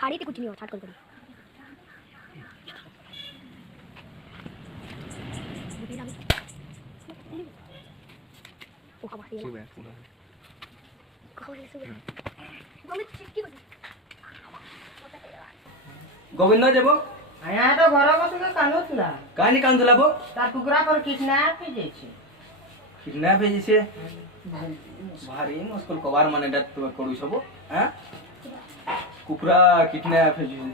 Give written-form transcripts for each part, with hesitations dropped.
खाड़ी पे कुछ नहीं हो छाट कर करी ओ खबर है गोविंद जेबो आया तो घर बस के कानुतला कानी कांदला बो तार कुकरा पर किडनैप हो जाय छै किडनैप हे जिसे भारी मुश्किल कबार माने डट तो करू छबो हैं कुकरा किडनैप हे जिसे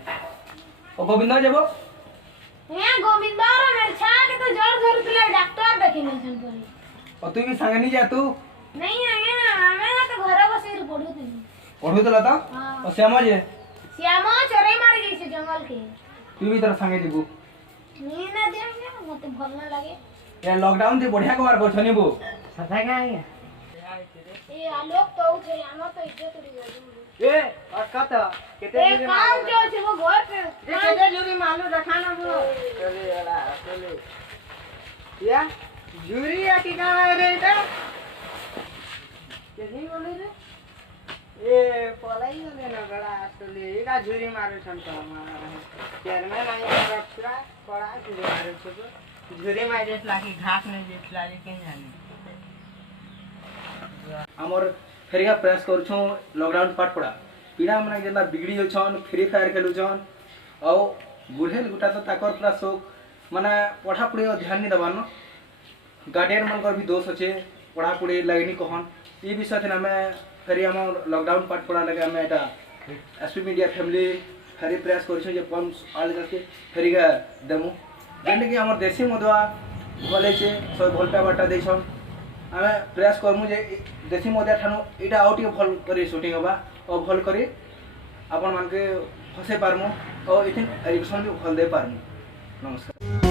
ओ गोविंद जेबो हे गोविंद रो मेरे छा के तो जोर धरतले डॉक्टर देखे नहीं छन परे और तू भी संग नहीं जा तू नहीं आगे मैं तो घर बस पढ़ू तो लता और श्यामा जे श्यामा चोरी मार गई से जंगल के तू भी तरह संगे जीबू नी ना देंगे मते भल ना लागे ये लॉकडाउन थी बढ़िया कबार कर छनी बो सदा का आया ए आलोक तो उठे हम तो इज्जत उड़ी गई ए अटका तो केते ए काम जो छे वो घर पे जे केते जूरी मालू रखाना बो चले वाला चले या जूरी या की का रे ता केनी बोले रे ए पलाई गले न गडा असले एका झुरी मारे छन त चेयरमैन आई रक्षा पड़ा झुरी मारे छ झुरी मारे लागी घास ने जेतला लेकिन जानी हमर फेरिया प्रयास करू छु लॉकडाउन पाठ पड़ा पीड़ा मने जेला बिगड़ी हो छन फ्री फायर खेलु छन औ बुढ़ेल गुटा तो ताकर पूरा शौक माने पढ़ा पढ़ी ध्यान नहीं दबानो गार्डियन मन कर भी दोष अच्छे पढ़ा पढ़ी लगनी कहन ई विषय थे हमें फेरी हम लॉकडाउन पाठ पढ़ा लगे हमें एटा एसपी मीडिया फैमिली फेरी प्रयास करू छु जे पम आल करके फेरी के देमु जेने कि हमर देसी मदवा भले छे सब भलटा बाटा दै छन हमें प्रयास करमु जे देसी मदवा ठानु एटा आउटी भल करी शूटिंग होबा और भल करी अपन मान के फसे पारमु और इथिन एडिक्शन भी भल दे पारमु नमस्कार।